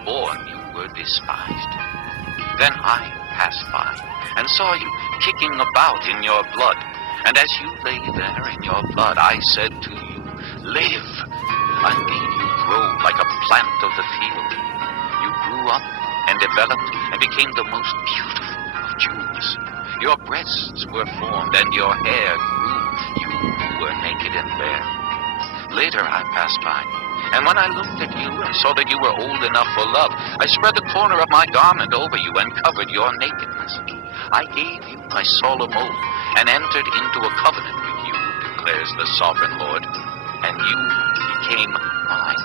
firstborn you were despised. Then I passed by and saw you kicking about in your blood. And as you lay there in your blood, I said to you, live. I made you grow like a plant of the field. You grew up and developed and became the most beautiful of jewels. Your breasts were formed and your hair grew. You were naked and bare. Later I passed by, and when I looked at you and saw that you were old enough for love, I spread the corner of my garment over you and covered your nakedness. I gave you my solemn oath and entered into a covenant with you, declares the sovereign Lord, and you became mine.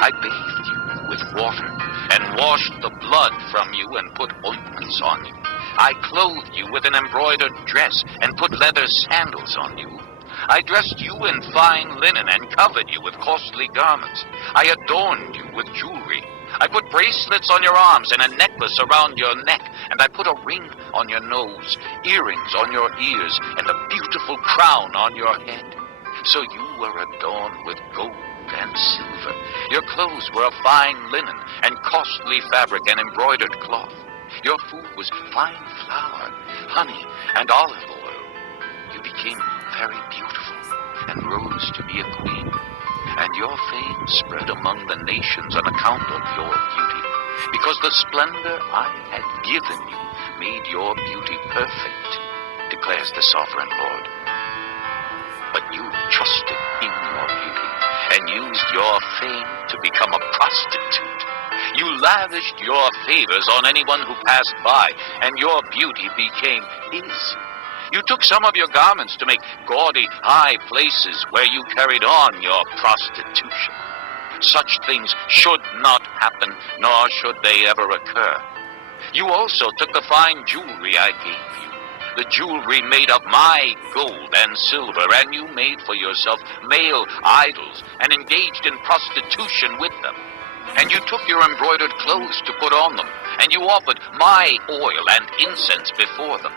I bathed you with water and washed the blood from you and put ointments on you. I clothed you with an embroidered dress and put leather sandals on you. I dressed you in fine linen and covered you with costly garments. I adorned you with jewelry. I put bracelets on your arms and a necklace around your neck, and I put a ring on your nose, earrings on your ears, and a beautiful crown on your head. So you were adorned with gold and silver. Your clothes were of fine linen and costly fabric and embroidered cloth. Your food was fine flour, honey, and olive oil. You became very beautiful and rose to be a queen. And your fame spread among the nations on account of your beauty, because the splendor I had given you made your beauty perfect, declares the sovereign Lord. But you trusted in your beauty and used your fame to become a prostitute. You lavished your favors on anyone who passed by, and your beauty became his. You took some of your garments to make gaudy high places where you carried on your prostitution. Such things should not happen, nor should they ever occur. You also took the fine jewelry I gave you, the jewelry made of my gold and silver, and you made for yourself male idols and engaged in prostitution with them. And you took your embroidered clothes to put on them, and you offered my oil and incense before them.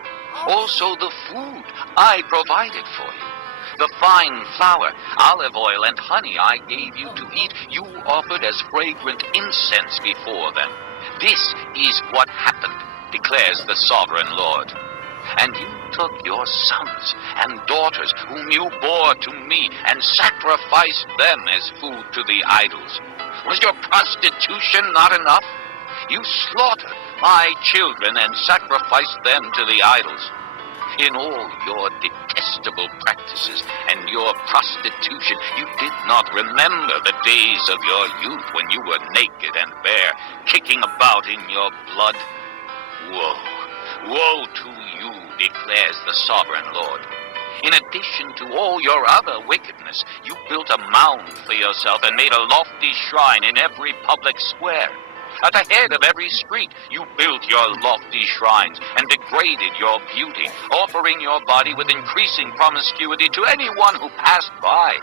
Also the food I provided for you, the fine flour, olive oil, and honey I gave you to eat, you offered as fragrant incense before them. This is what happened, declares the sovereign Lord. And you took your sons and daughters whom you bore to me and sacrificed them as food to the idols. Was your prostitution not enough? You slaughtered my children and sacrificed them to the idols. In all your detestable practices and your prostitution, you did not remember the days of your youth when you were naked and bare, kicking about in your blood. Woe, woe to you, declares the sovereign Lord. In addition to all your other wickedness, you built a mound for yourself and made a lofty shrine in every public square. At the head of every street, you built your lofty shrines and degraded your beauty, offering your body with increasing promiscuity to anyone who passed by.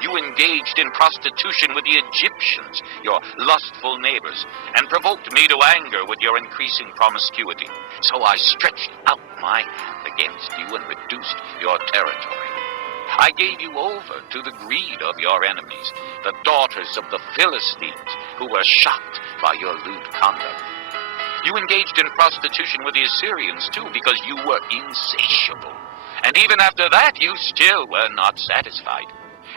You engaged in prostitution with the Egyptians, your lustful neighbors, and provoked me to anger with your increasing promiscuity. So I stretched out my hand against you and reduced your territory. I gave you over to the greed of your enemies, the daughters of the Philistines, who were shocked by your lewd conduct. You engaged in prostitution with the Assyrians, too, because you were insatiable. And even after that, you still were not satisfied.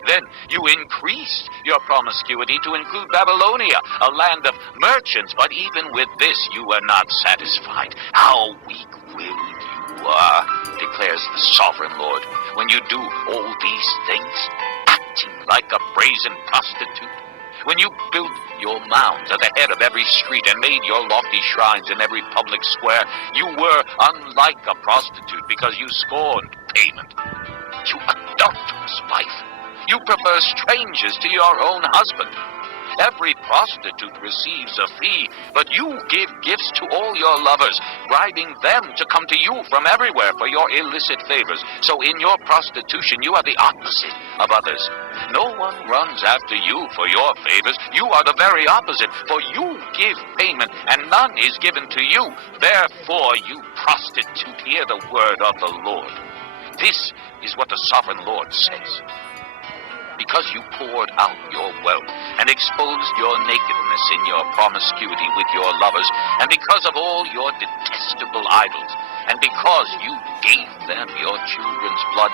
Then you increased your promiscuity to include Babylonia, a land of merchants, but even with this you were not satisfied. How weak-willed you are, declares the sovereign Lord, when you do all these things, acting like a brazen prostitute. When you built your mounds at the head of every street and made your lofty shrines in every public square, you were unlike a prostitute because you scorned payment. You adulterous wife! You prefer strangers to your own husband. Every prostitute receives a fee, but you give gifts to all your lovers, bribing them to come to you from everywhere for your illicit favors. So in your prostitution, you are the opposite of others. No one runs after you for your favors. You are the very opposite, for you give payment, and none is given to you. Therefore, you prostitute, hear the word of the Lord. This is what the sovereign Lord says. because you poured out your wealth and exposed your nakedness in your promiscuity with your lovers, and because of all your detestable idols, and because you gave them your children's blood,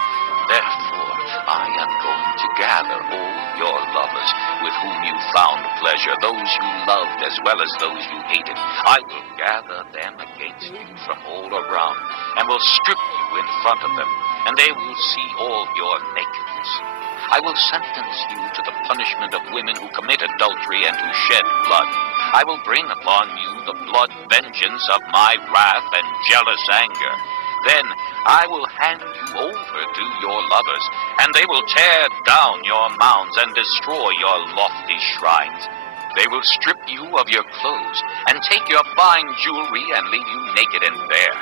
therefore I am going to gather all your lovers with whom you found pleasure, those you loved as well as those you hated. I will gather them against you from all around, and will strip you in front of them, and they will see all your nakedness. I will sentence you to the punishment of women who commit adultery and who shed blood. I will bring upon you the blood vengeance of my wrath and jealous anger. Then I will hand you over to your lovers, and they will tear down your mounds and destroy your lofty shrines. They will strip you of your clothes and take your fine jewelry and leave you naked and bare.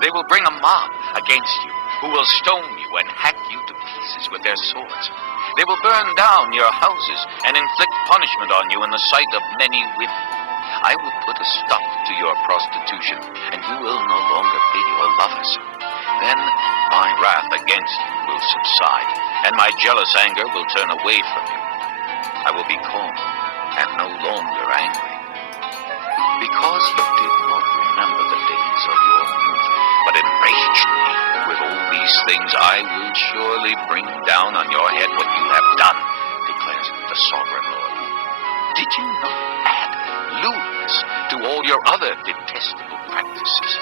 They will bring a mob against you, who will stone you and hack you to pieces with their swords. They will burn down your houses and inflict punishment on you in the sight of many women. I will put a stop to your prostitution, and you will no longer pay your lovers. Then my wrath against you will subside, and my jealous anger will turn away from you. I will be calm and no longer angry. Because you did not remember the days of your youth, but enraged me with all these things, I will surely bring down on your head what you have done, declares the sovereign Lord. Did you not add lewdness to all your other detestable practices?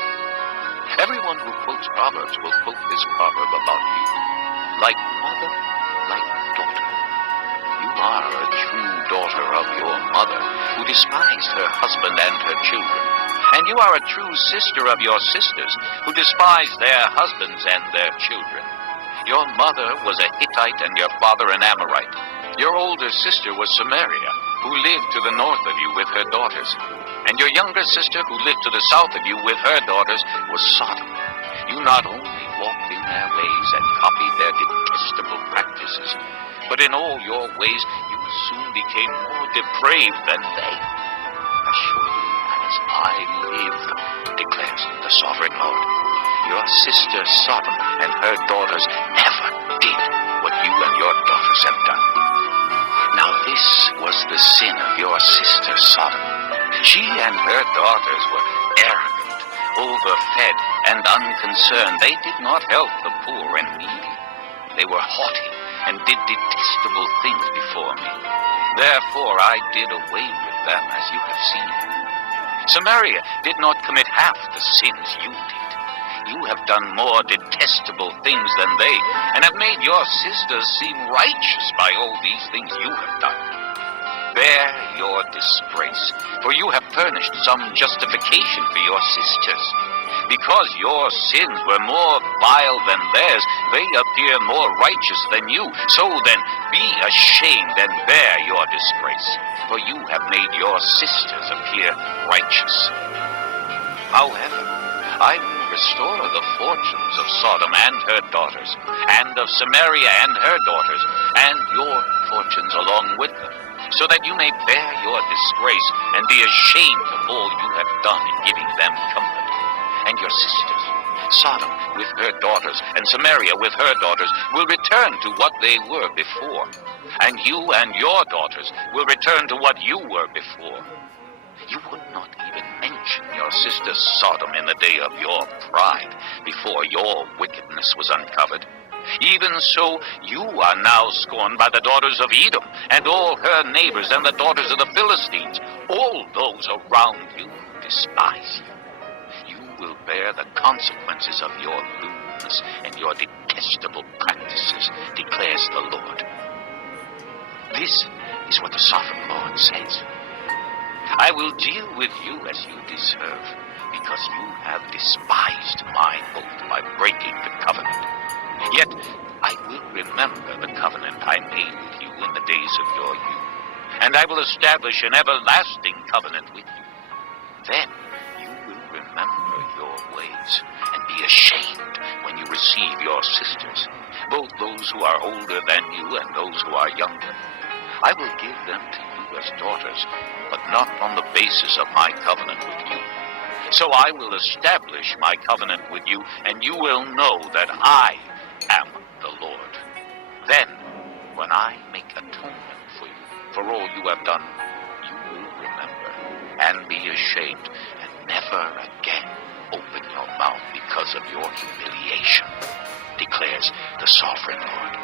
Everyone who quotes Proverbs will quote this proverb about you. Like mother, like daughter. You are a true daughter of your mother, who despised her husband and her children. And you are a true sister of your sisters, who despise their husbands and their children. Your mother was a Hittite and your father an Amorite. Your older sister was Samaria, who lived to the north of you with her daughters. And your younger sister, who lived to the south of you with her daughters, was Sodom. You not only walked in their ways and copied their detestable practices, but in all your ways you soon became more depraved than they. As surely as I live, declares the sovereign Lord, your sister Sodom and her daughters never did what you and your daughters have done. Now this was the sin of your sister Sodom. She and her daughters were arrogant, overfed, and unconcerned. They did not help the poor and needy. They were haughty and did detestable things before me. Therefore I did away with them, as you have seen. Samaria did not commit half the sins you did. You have done more detestable things than they, and have made your sisters seem righteous by all these things you have done. Bear your disgrace, for you have furnished some justification for your sisters. Because your sins were more vile than theirs, they appear more righteous than you. So then, be ashamed and bear your disgrace, for you have made your sisters appear righteous. However, I will restore the fortunes of Sodom and her daughters, and of Samaria and her daughters, and your fortunes along with them, so that you may bear your disgrace and be ashamed of all you have done in giving them comfort. And your sisters, Sodom with her daughters, and Samaria with her daughters, will return to what they were before. And you and your daughters will return to what you were before. You would not even mention your sister Sodom in the day of your pride, before your wickedness was uncovered. Even so, you are now scorned by the daughters of Edom, and all her neighbors, and the daughters of the Philistines. All those around you despise you. Will bear the consequences of your lewdness and your detestable practices, declares the Lord. This is what the sovereign Lord says. I will deal with you as you deserve, because you have despised my oath by breaking the covenant. Yet I will remember the covenant I made with you in the days of your youth, and I will establish an everlasting covenant with you. Then remember your ways, and be ashamed when you receive your sisters, both those who are older than you and those who are younger. I will give them to you as daughters, but not on the basis of my covenant with you. So I will establish my covenant with you, and you will know that I am the Lord. Then, when I make make atonement for you, for all you have done. You will remember and be ashamed, and never again open your mouth because of your humiliation, declares the sovereign Lord.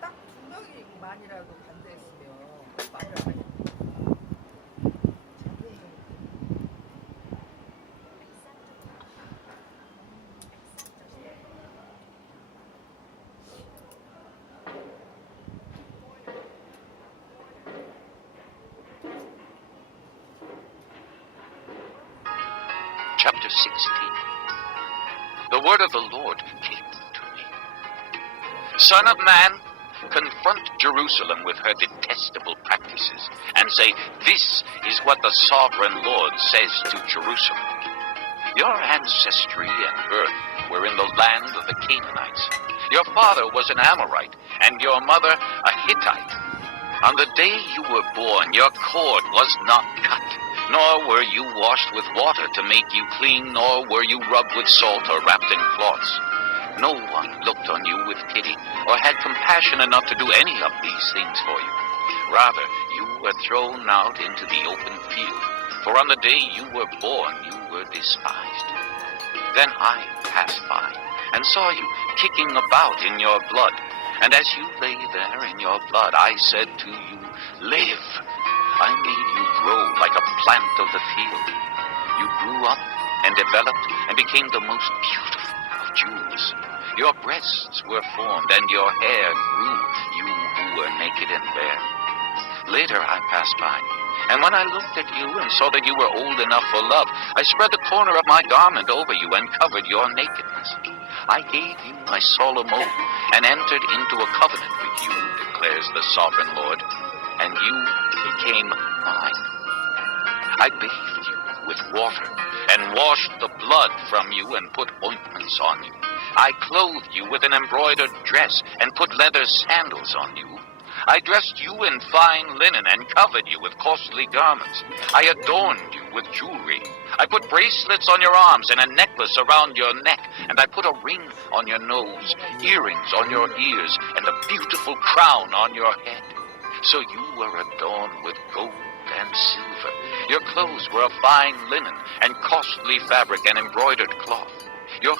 딱 두 명이만이라도 반대했으면 말을 안 해. Chapter 16. The word of the Lord came to me. Son of man, confront Jerusalem with her detestable practices, and say, this is what the sovereign Lord says to Jerusalem. Your ancestry and birth were in the land of the Canaanites. Your father was an Amorite, and your mother a Hittite. On the day you were born, your cord was not cut, nor were you washed with water to make you clean, nor were you rubbed with salt or wrapped in cloths. No one looked on you with pity, or had compassion enough to do any of these things for you. Rather, you were thrown out into the open field, for on the day you were born, you were despised. Then I passed by, and saw you kicking about in your blood, and as you lay there in your blood, I said to you, live. I made you grow like a plant of the field. You grew up and developed and became the most beautiful of jewels. Your breasts were formed and your hair grew, you who were naked and bare. Later I passed by, and when I looked at you and saw that you were old enough for love, I spread the corner of my garment over you and covered your nakedness. I gave you my solemn oath and entered into a covenant with you, declares the sovereign Lord, and you became mine. I bathed you with water and washed the blood from you and put ointments on you. I clothed you with an embroidered dress and put leather sandals on you. I dressed you in fine linen and covered you with costly garments. I adorned you with jewelry. I put bracelets on your arms and a necklace around your neck, and I put a ring on your nose, earrings on your ears, and a beautiful crown on your head. So you were adorned with gold and silver. Your clothes were of fine linen and costly fabric and embroidered cloth. Your